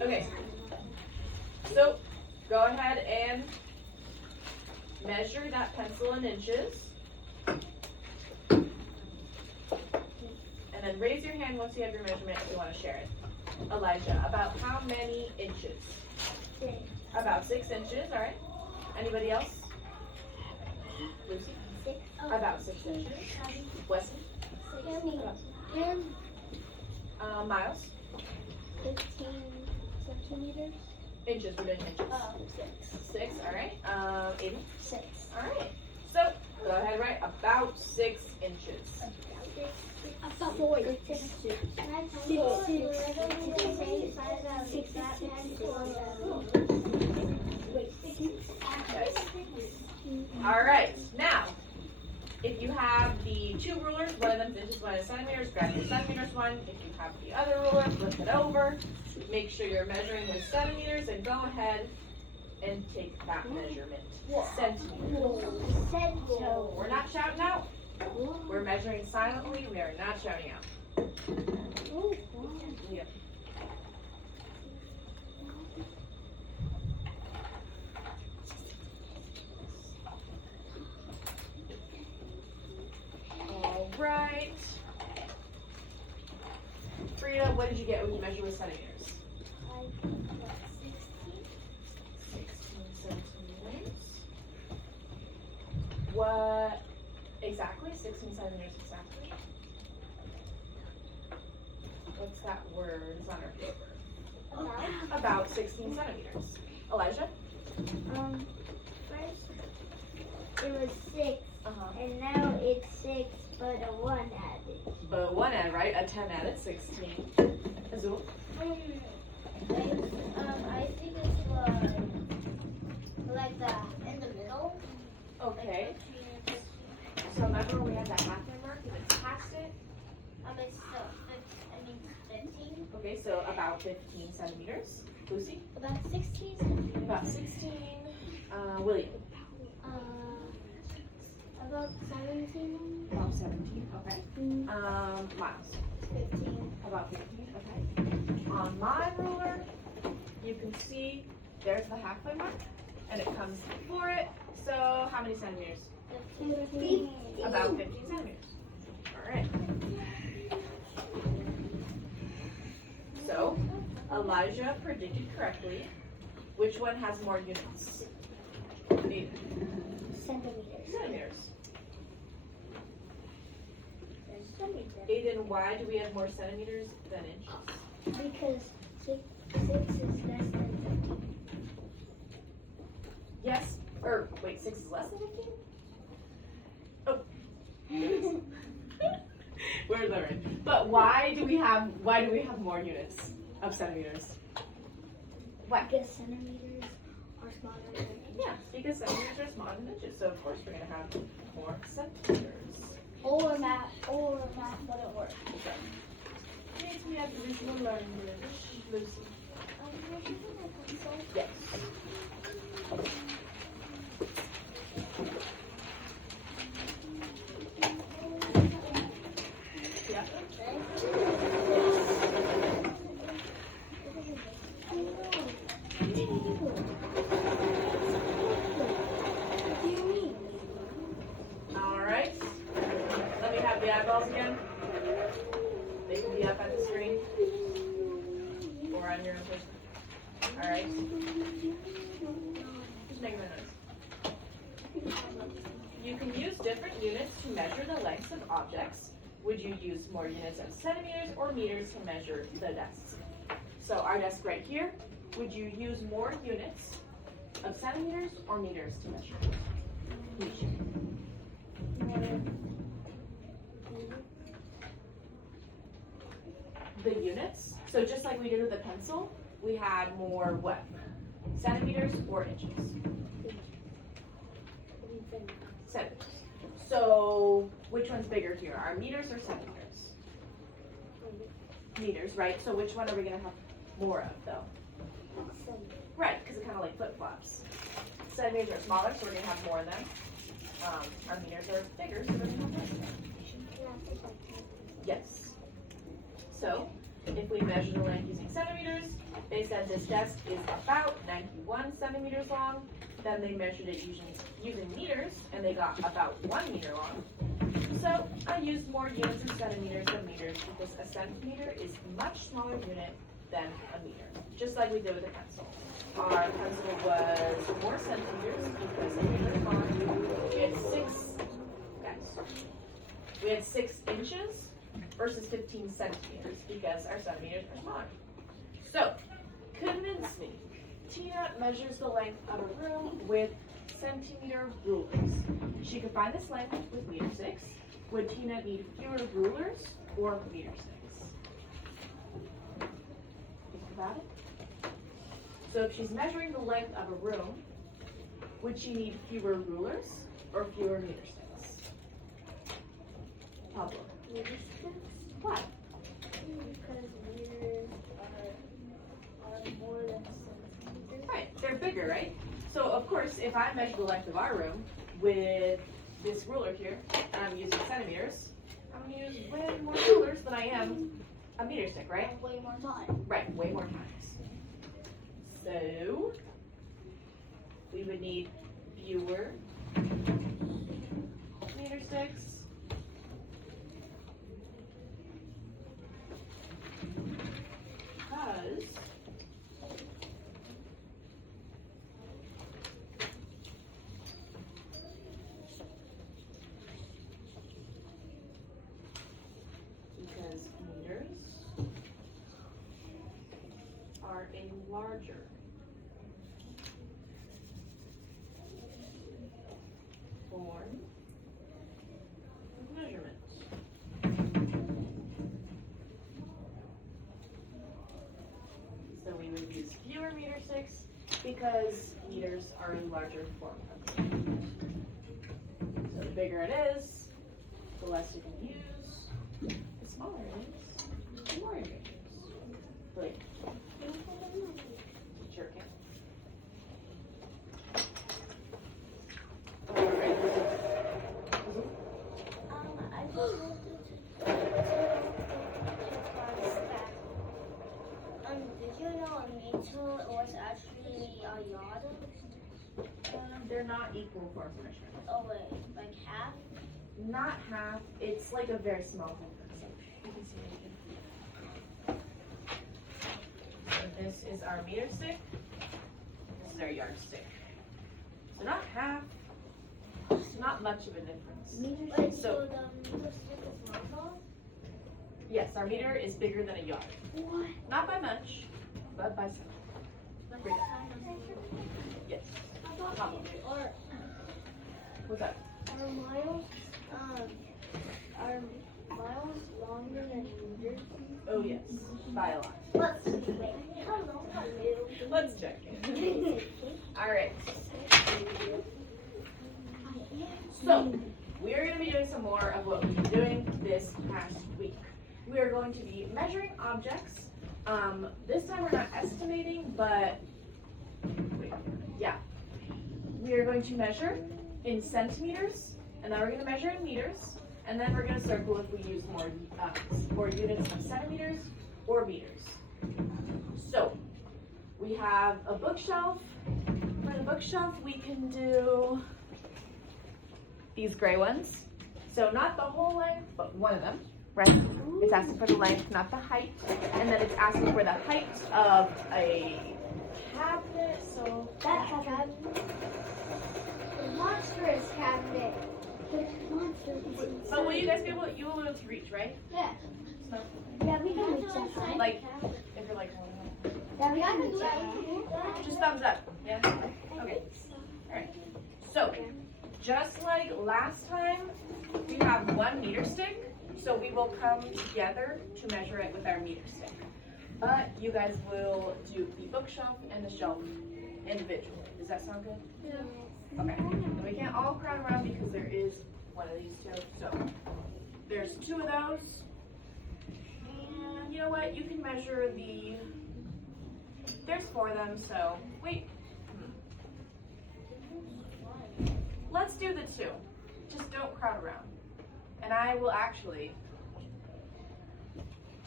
Okay. So go ahead and measure that pencil in inches. And then raise your hand once you have your measurement if you want to share it. Elijah, about how many inches? 6. About 6 inches, all right. Anybody else? Lucy? 6. About 6 inches. Wesley? 10. Miles? 15 centimeters. Inches, we're doing inches. 6. 6, all right. Aiden? 6. All right. So go ahead, write about 6 inches. About 4. 6. All right. Now, if you have the 2 rulers, one of them's inches, one is centimeters, grab your centimeters one. If you have the other ruler, flip it over. Make sure you're measuring with centimeters, and go ahead and take that measurement. Centimeters. We're not shouting out. We're measuring silently. We are not shouting out. Yep. All right. Frida, what did you get when you measure with centimeters? 16 centimeters. What exactly? 16 centimeters exactly. What's that word? It's on our paper. About 16 centimeters. Elijah? First it was 6, Uh-huh. and now it's 6, but a 1 added. But 1 added, right? A 10 added 16. Azul? I think it's like that in the middle. Okay. So remember when we had that halfway mark? If it's past it. It's 15. Okay, so about 15 centimeters. Lucy? About 16. About 16. William? About 17. About 17. Okay. Miles? 15. About 15. Okay. On my ruler, you can see there's the halfway mark, and it comes before it. So how many centimeters? 15. About 15 centimeters. All right. So Elijah predicted correctly. Which one has more units? Centimeters. Aiden, why do we have more centimeters than inches? Because 6 is less than 15. Yes. Or wait, 6 is less than 15? Oh. Where's that right? But why do we have more units of centimeters? Why? Because centimeters are smaller than inches. Yeah, because centimeters are smaller than inches, so of course we're gonna have more centimeters. Or math wouldn't work. Yes, we have visual language. Lucy. Yes. Yeah. All right. Let me have the eyeballs again. They can be up at the screen or on your own person. All right. Just make a noise. You can use different units to measure the lengths of objects. Would you use more units of centimeters or meters to measure the desks? So our desk right here, would you use more units of centimeters or meters to measure each? The units. So just like we did with the pencil, we had more what? Centimeters or inches? Centimeters. So which one's bigger here? Our meters or centimeters? Meters, right? So which one are we going to have more of though? Right, because it kind of like flip-flops. Centimeters are smaller, so we're going to have more of them. Our meters are bigger, so we're going to have less of them. Yes. So if we measure the length using centimeters, they said this desk is about 91 centimeters long. Then they measured it using meters, and they got about 1 meter long. So I used more units of centimeters than meters because a centimeter is a much smaller unit than a meter, just like we did with a pencil. Our pencil was more centimeters because if you look on, we had 6 inches versus 15 centimeters because our centimeters are smaller. So, convince me. Tina measures the length of a room with centimeter rulers. She could find this length with meter sticks. Would Tina need fewer rulers or meter sticks? Think about it. So if she's measuring the length of a room, would she need fewer rulers or fewer meter sticks? Pablo. Meter sticks? Why? Because meters are more than centimeters. Right, they're bigger, right? So of course, if I measure the length of our room with this ruler here, and I'm using centimeters, I'm gonna use way more rulers than I am a meter stick, right? Way more time. Right, way more times. So we would need fewer meter sticks. Because meters are a larger form of measurement. So we would use fewer meter sticks because meters are a larger form of measurement. So the bigger it is, the less you can use. The smaller it is, the more you can use. Like, sure can. Alright. I just wanted to stack. Did you know a meter was actually a yard? They're not equal forms of measurement. Oh wait, like half? Not half, it's like a very small difference. You can see it again. So this is our meter stick. This is our yardstick. So not half, it's not much of a difference. Wait, So- so the meter stick is smaller? Yes, our meter is bigger than a yard. What? Not by much, but by some. But Bigger. kind of Yes. Papa, or What's up? are miles longer than meters? Oh yes, by a lot. Let's wait. Hello. Let's check. Alright, so we are going to be doing some more of what we've been doing this past week. We are going to be measuring objects. This time we're not estimating, but yeah. We are going to measure in centimeters, and then we're going to measure in meters, and then we're going to circle if we use more units of centimeters or meters. So we have a bookshelf. For the bookshelf, we can do these gray ones. So not the whole length, but one of them, right? It's asking for the length, not the height. And then it's asking for the height of a cabinet, so That cabinet. The monstrous cabinet. The monstrous. but will you guys be able to reach, right? Yeah. So, Yeah, we can reach that. like, if you're like, Yeah, we can reach that. just thumbs up, yeah? Okay, alright. So, just like last time, we have 1 meter stick, so we will come together to measure it with our meter stick. But you guys will do the bookshelf and the shelf individually. Does that sound good? Yeah. Okay. And we can't all crowd around because there is one of these two. So there's 2 of those. And you know what? You can measure the. There's 4 of them. So wait. Let's do the 2. Just don't crowd around. And I will actually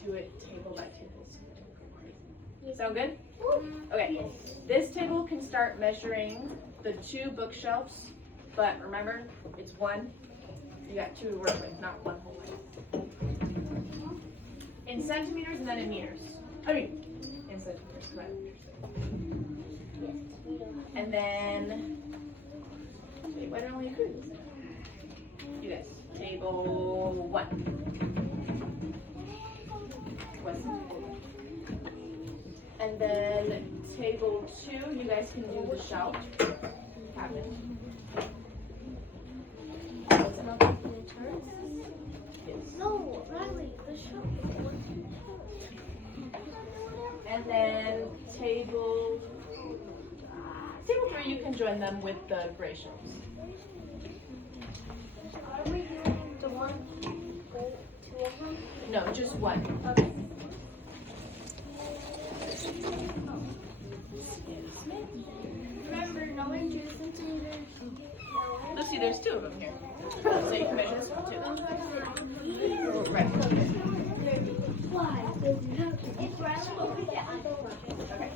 do it table by table. So Sound good? Okay, this table can start measuring the 2 bookshelves, but remember, it's 1. You got 2 to work with, not 1 whole length. In centimeters and then in meters. I mean, in centimeters, not in meters. And then, wait, why don't we do this? Do this. Table 1. And then table 2, you guys can do the shelf cabinet. No, Riley, the shop. And then table 3, you can join them with the gray shelves. Are we doing the 1, 2 of them? No, just 1. Okay. Remember, no one chooses centimeters. Lucy, there's 2 of them here. So you can measure this one too. Right. Why? It's Riley. Okay.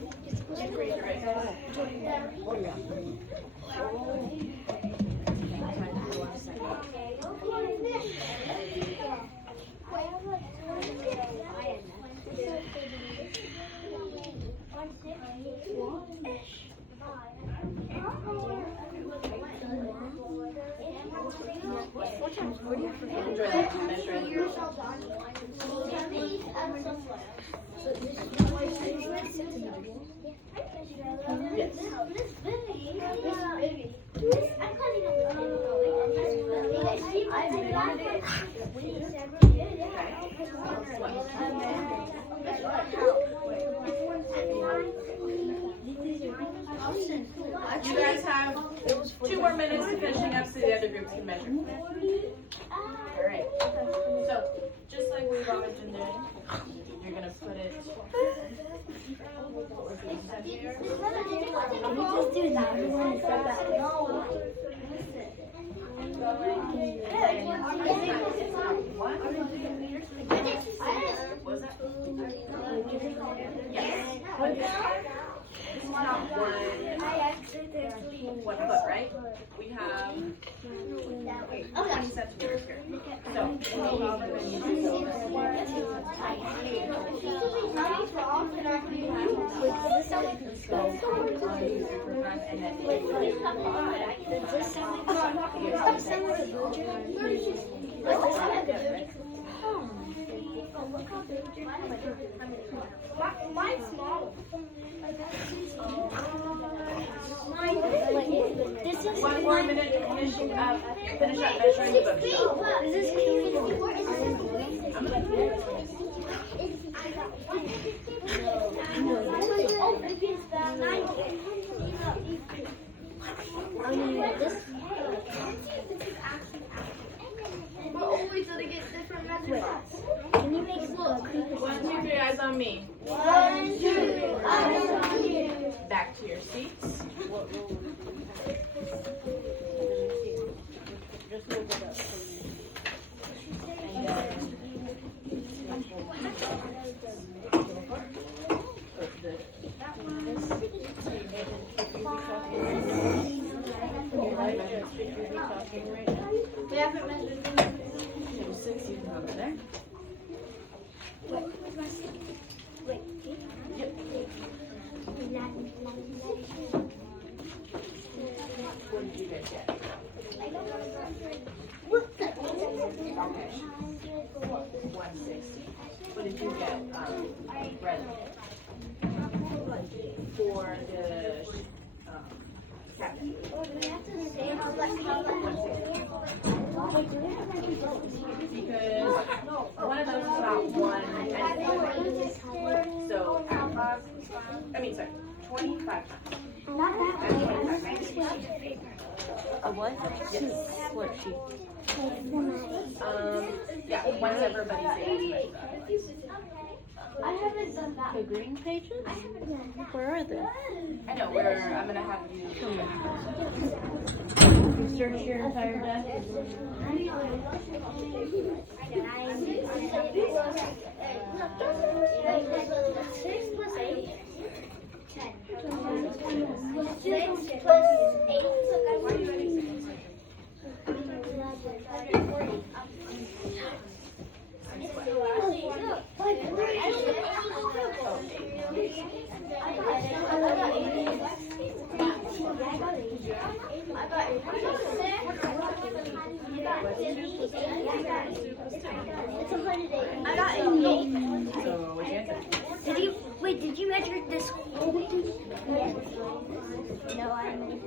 You raise your right hand. Enjoy that measuring. Yes. You guys have 2 more minutes to finishing up so the other groups can measure. Alright. So, just like we've always been doing, you're going to put it here. What? Was that? Yes. This is not 1 foot, right? We have 20 centimeters here. So, Mine's small. This is 1 more minute to finish up measuring the bookshelf. Is this we're always gonna get different measurements. Can you make 1, 2, 3, eyes on me. 1, 2, eyes on you. Back to your seats. We haven't measured them. Table 6, you can over there. Wait. Yep. What did you guys get? What's that? 160. What did you get, Red? For the cabinet. Because one of those is about 1 and so at cost, I mean, sorry, 25 times. A what? Yes. Worksheet. Yeah, once everybody's age. I haven't done that. The green pages? Where are they? I know, I'm gonna have you. You search your entire desk? Six plus 8. I got 88. So what's your answer? Did you measure this whole thing? No, I didn't.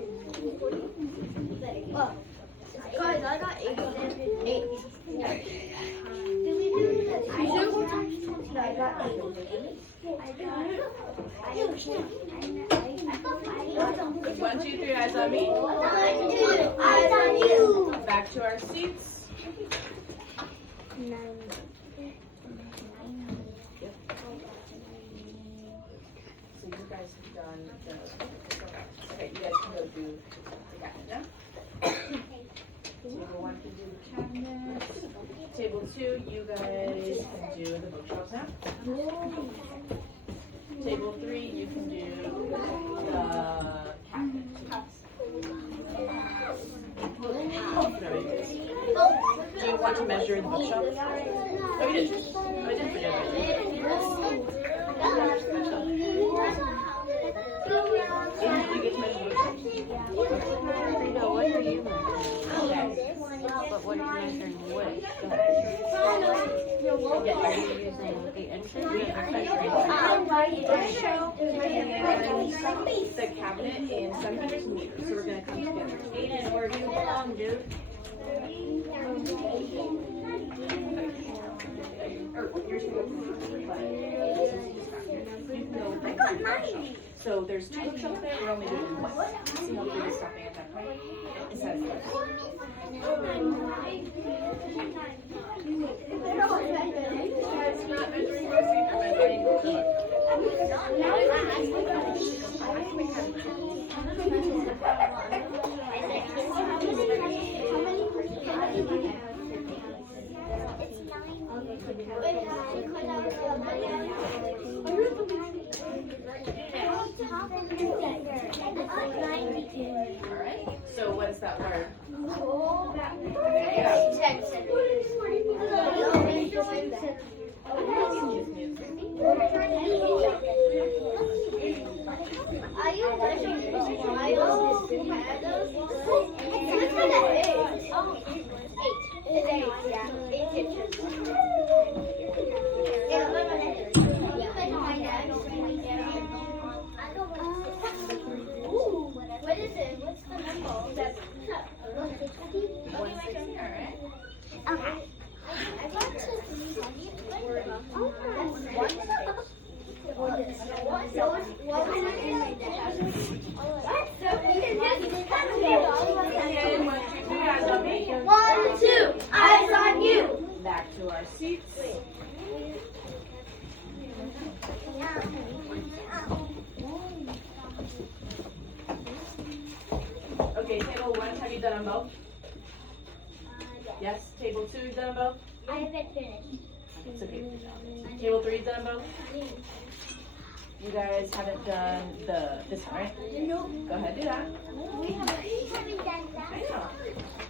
Well, guys, I got 8. Did we do this? I got 8. One, two, three, eyes on me. 1, 2, eyes on you. Back to our seats. 9. So you guys have done the, okay, you guys can go do the cabinet now. Table 1 can do the cabinet. Table 2, you guys can do the bookshelf now. Table 3, you can do the cabinet. Do you want to measure the bookshelf? Oh, you did. Oh, I didn't forget about it. You get to measure the bookshelf. Rita, what are you measuring? But what are you measuring with? Go ahead. Are you using the inches or the The cabinet in centimeters and meters, so we're gonna come together. Aiden, where do you belong, dude? Or yours can go from you can go from So there's 2 bookshelves there, we're only doing 1. See how we do the stopping at that point? Instead of 1. Guys, not measuring your feet, you're measuring the Alright, so what is that word? Yeah. Are you measuring the miles? Look for the 8. 8. Yeah. 8 pictures. What is it? What's the number? 160, alright. Okay. I got to Again, 1, 2, 3, eyes on me. 1, 2, eyes on you. Back to our seats. Okay, table 1, have you done them both? Yes, table 2, you've done them both? I haven't finished. It's okay. Table 3, done them both? You guys haven't done this one, right? Nope. Go ahead, do that. We haven't done that. I know.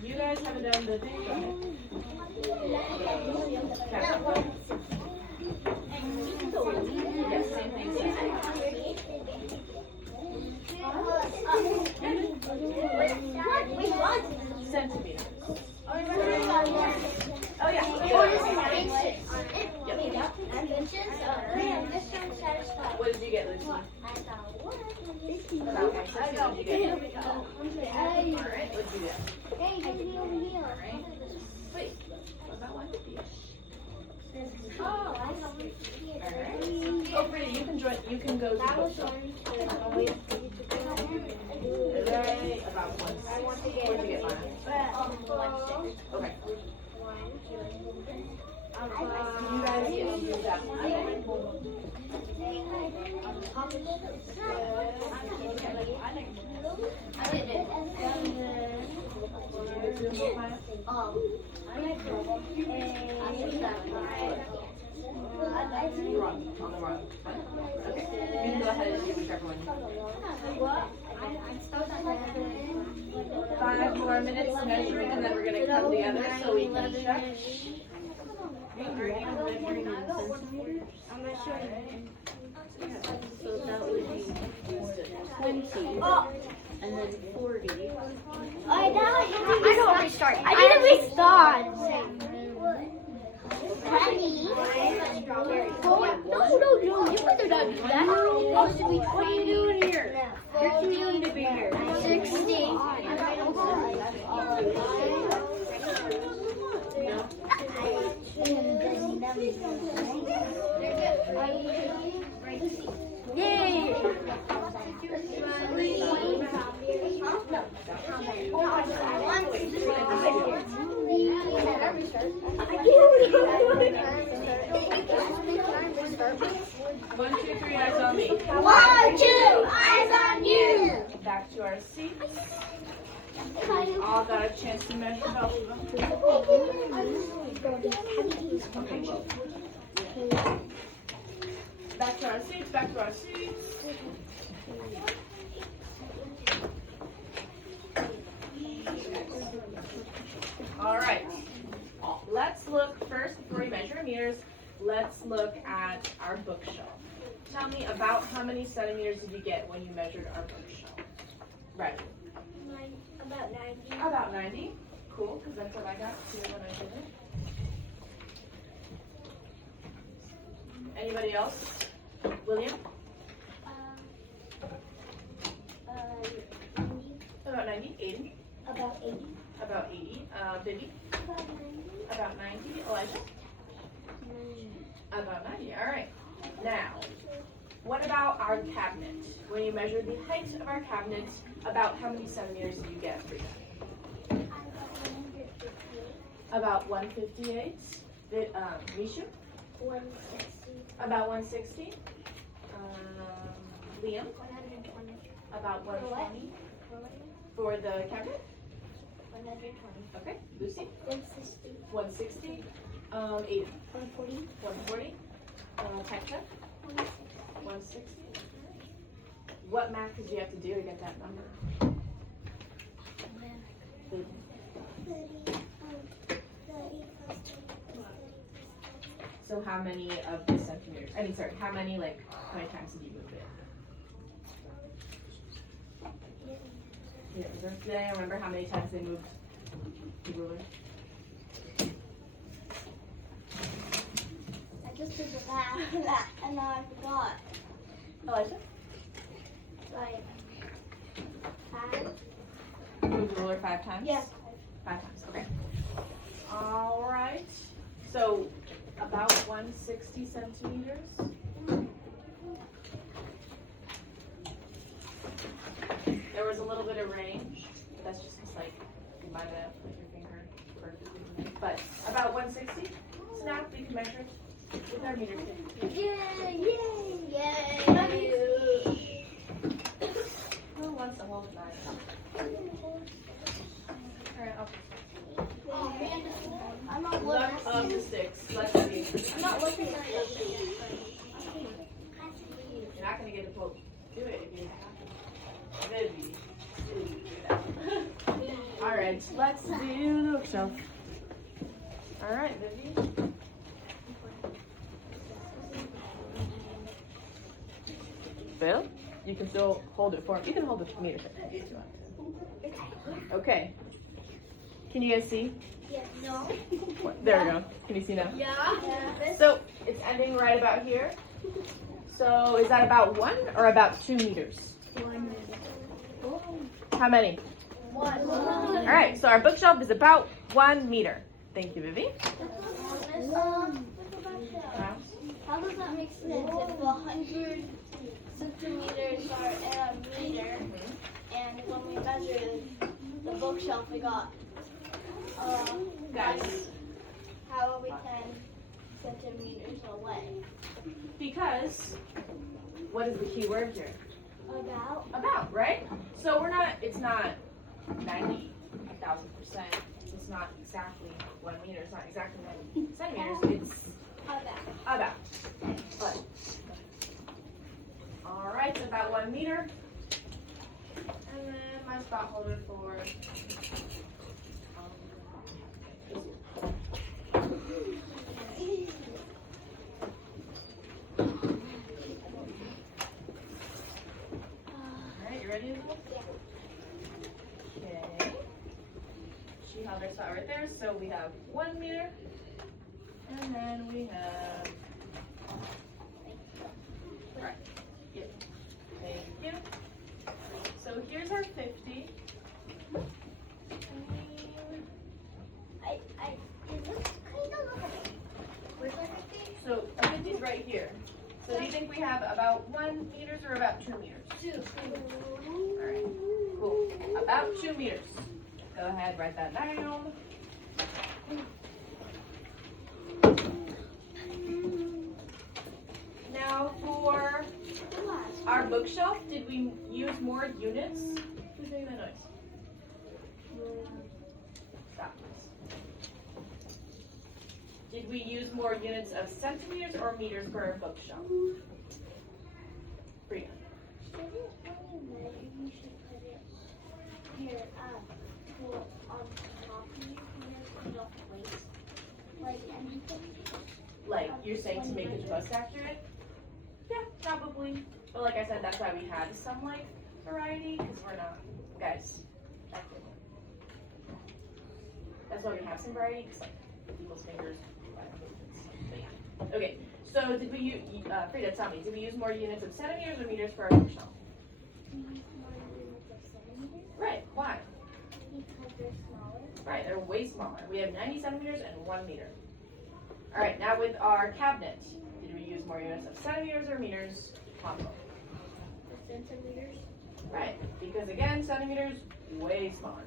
You guys haven't done the thing, go ahead. Yes, same thing. Centimeters. Oh yeah. What did you get, Lucy? About 1 centimeter. What did you get? Alright, what did you get? Alright. Wait, what about 150-ish? Alright. Oh, Brady, you can join, you can go to the bookshelf. Right, about 1. What did you get, Lana? Okay. You guys can do that. Wrong, on the wrong. Okay, you can go ahead and do whichever one. 5 more minutes measuring, and then we're gonna come together so we can check. Are you measuring in centimeters? I'm not sure. So that would be 20, and then 40. I don't restart. I need to restart. 20. No, you better not do that. It's supposed to be 20. What are you doing here? You're too young to be here. 60. Yay! One, two, three, eyes on me. 1, 2, eyes on you. Back to our seats. All got a chance to measure both of them. Back to our seats, back to our seats. All right. Let's look first, before we measure in meters, let's look at our bookshelf. Tell me about how many centimeters did you get when you measured our bookshelf? Right. About 90. About 90. Cool, because that's what I got here when I did it. Anybody else? William? About 90. Aiden? About 80. About 80. Vivi? About 90. About 90. Elijah? About 90. All right. Now, what about our cabinet? When you measured the height of our cabinet, about how many centimeters did you get for that? About 158. Mishu? 160. About 160. Liam? 120. About 120. For the cabinet? 120. Okay. Lucy? 160. 160. Aiden? 140. 140. Petra? 160. 160. What math did you have to do to get that number? 30. 30 plus 20. So how many of the centimeters? I mean, sorry, how many times did you move it? Yeah, did I remember how many times they moved the ruler? I just did the math and now I forgot. Elijah? Like 5? Moved the ruler 5 times? Yes. 5 times, okay. All right. So about 160 centimeters. There was a little bit of range, but that's just you line it up with your finger perfectly. But about 160. So now we can measure it with our meter stick. Yay! Who wants to hold mine? Alright, I'm not luck of the sticks. Let's see. I'm not looking at it. You're not going to get to do it if you have to. Vivi. Do that. Alright, let's do the bookshelf. Alright, Vivi. Bill, you can still hold it for him. You can hold the meter if you want. Okay. Can you guys see? Yes. No. There we go. Can you see now? Yeah. So it's ending right about here. So is that about 1 or about 2 meters? 1. How many? 1. All right, so our bookshelf is about 1 meter. Thank you, Vivi. How does that make sense if 100 centimeters are in a meter, and when we measured the bookshelf, we got Guys, how are we 10 centimeters away? because what is the key word here? About. Right? So it's not 90,000%. It's not exactly 1 meter. It's not exactly 90 centimeters. It's about. But. All right, so about 1 meter. And then my spot holder for. see how there's that right there? So we have 1 meter, and then we have, right, yep, thank you. So here's our 50. It looks kind of like. Where's our 50? So our 50 is right here. So do you think we have about 1 meters or about 2 meters? 2. Alright, cool. About 2 meters. Go ahead, write that down. Now for our bookshelf, did we use more units? Who's making that noise? Stop. Did we use more units of centimeters or meters for our bookshelf? Frida. You should put it here on top of you, put it off the waist. Like anything. Like, you're saying to make it most accurate? Yeah, probably. But like I said, that's why we had some, like, variety, because we're not, guys, back here. That's why we have some variety, because, like, people's fingers, but yeah. Okay, so did we use, Frida, tell me, did we use more units of centimeters or meters for our bookshelf? Right, why? Because they're smaller. Right, they're way smaller. We have 90 centimeters and 1 meter. All right, now with our cabinet, did we use more units of centimeters or meters? Combo. Centimeters. Right, because again, centimeters, way smaller.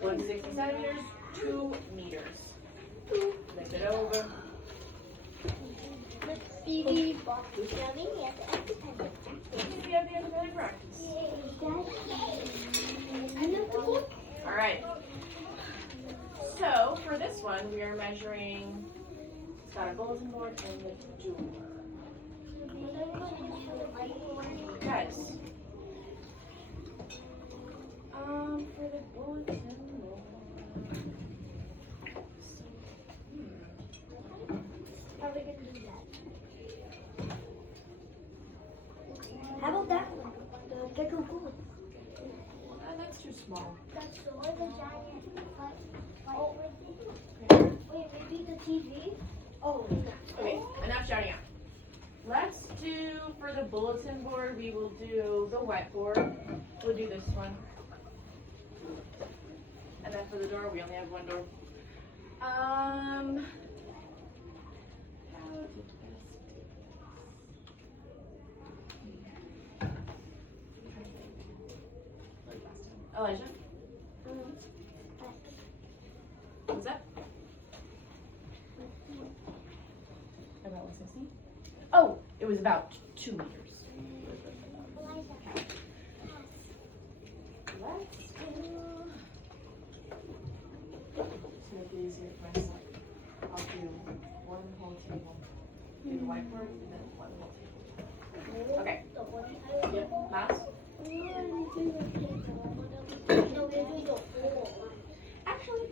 160 centimeters, 2 meters. Flip it over. Let's see the box. Shelly, yes, We have the independent practice. I know the book. All right. So for this one, we are measuring. It's got a bulletin board and the door. Guys. For the bulletin board. How are we going to do that? How about that one? The Gecko Gold. That's too small. That's the one, the giant. Oh, wait, maybe the TV? Oh, Okay, enough shouting out. Let's do, for the bulletin board, we will do the whiteboard. We'll do this one. And then for the door, we only have one door. How to best do this? Elijah, what's up? About 160? Oh, it was about 2 meters. Let's do. To make it easier for myself, I'll do one whole table. Do the whiteboard and then one whole table. Okay. Yep. Mouse. Actually,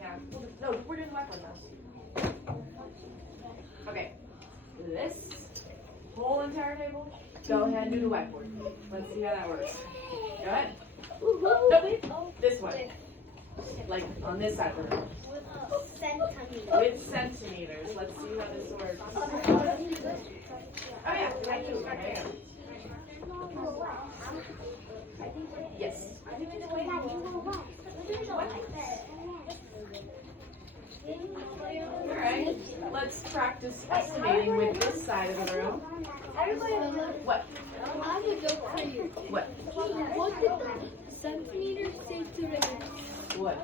yeah. No, we're doing the whiteboard mouse. Okay. This whole entire table. Go ahead and do the whiteboard. Let's see how that works. Go ahead. No, this one. Like on this side of the room. With centimeters. Let's see how this works. Oh yeah, I do. Okay. Yes. Alright, let's practice estimating with this side of the room. What? I have a joke for you. What? What did the centimeters say to the What?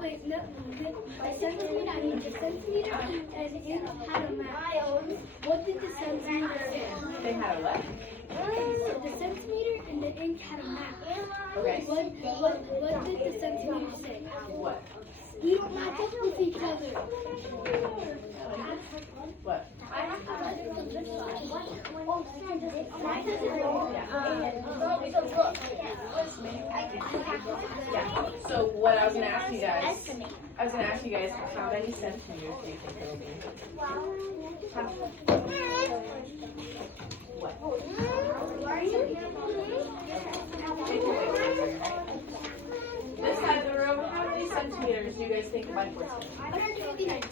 Wait, no, the centimeter and the ink had a map. What did the centimeter say? They had a what? The centimeter and the ink had a map. Okay. What did the centimeter say? What? We don't match up with each other. What? Yeah. So what I was gonna ask you guys, how many centimeters do you think it'll be? What? whiteboard space?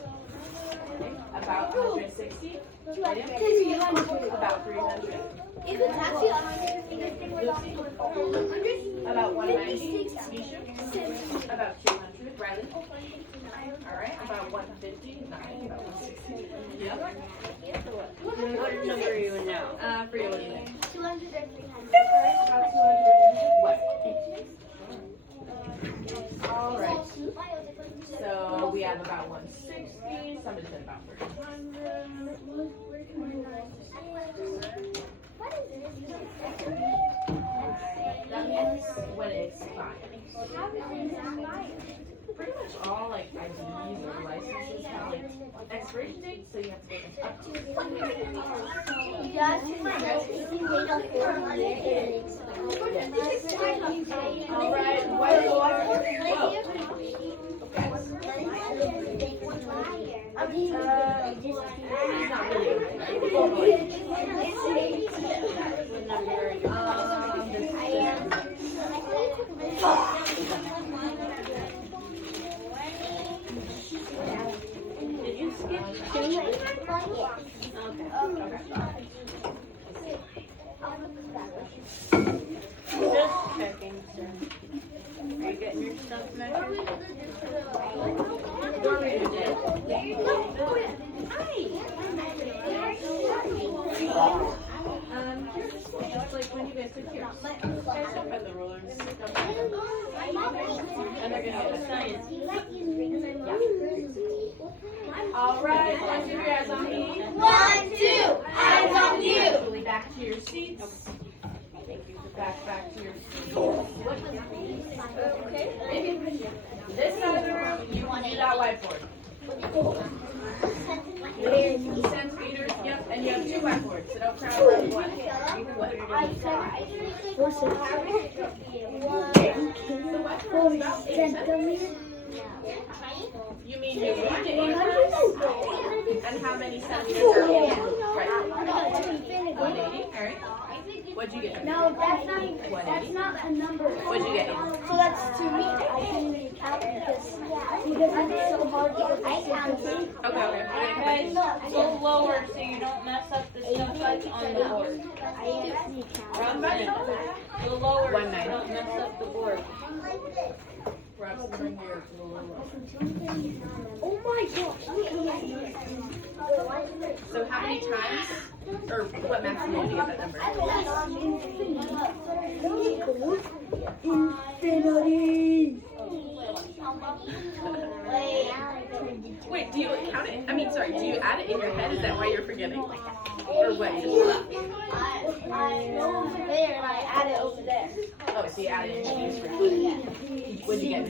About 160. William? About 300. If it's actually 150, Lucy? About 190. Misha? About 200. Riley? Alright, about 150. Nine. About 160. Yep. What number are you in now? For you, what do you think? 200 or 300. About 200. What? Alright. So we have about 160. Somebody said about 300. That means when it expires. Pretty much all like IDs or licenses have like expiration dates, so you have to get them up to. Alright, he's not really Did you skip? Just checking, sir. Are you getting your stuff measured? It's like when you guys took yours. Guys up at the roller and stick up. And they're gonna get a science. Alright, let's keep your eyes on me. 1, 2, eyes on you. Slowly back to your seats. Back to your seats. Okay. This side of the room, you need that whiteboard. Centimeters, yep, and you have 2 whiteboards, so don't crowd around one. The whiteboard is about 8 centimeters. You mean you want it 8 times? And how many centimeters are in it? Right. 180, alright. What'd you get? No, that's not a number. What'd you get? So that's to me. I didn't even count because I'm so hard to count. Okay. Guys, go lower so you don't mess up the stuff that's on the board. Robin, go lower so you don't mess up the board. Rob's bring yours a little lower. Oh my gosh. So how many times, or what maximum do you get that number? Wait, do you count it? Do you add it in your head? Is that why you're forgetting? Or what? I know over there and I add it over there. Oh, so you add it in these for What'd you get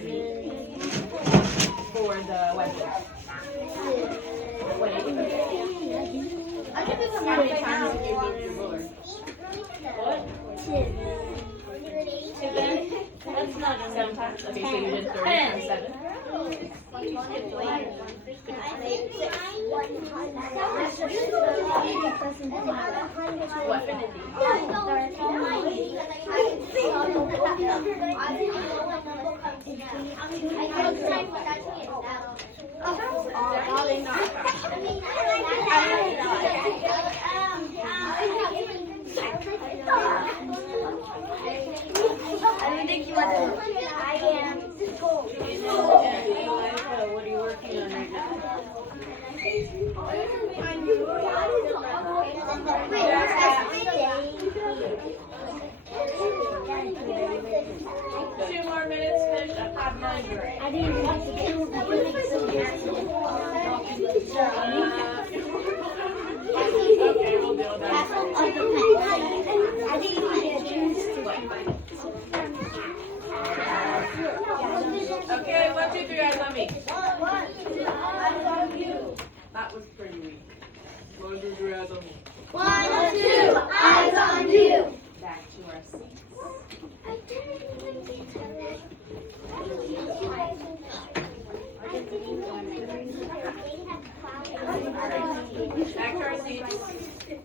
for the whiteboard? 180? I can do some How many right times now. have you moved your ruler? What? That's not a 7 times? Okay, so you did 30 times 7. What? What are you working on right now? 2 more minutes, finish up, have 9 grade. I didn't want to do Okay, we'll deal with that. I didn't even choose to. Okay, 1, 2, 3, eyes on me. 1, 2, eyes on you. That was pretty weak. 1, 2, 3, eyes on me. 1, 2, eyes on you. Back to our seats. Back to our seats.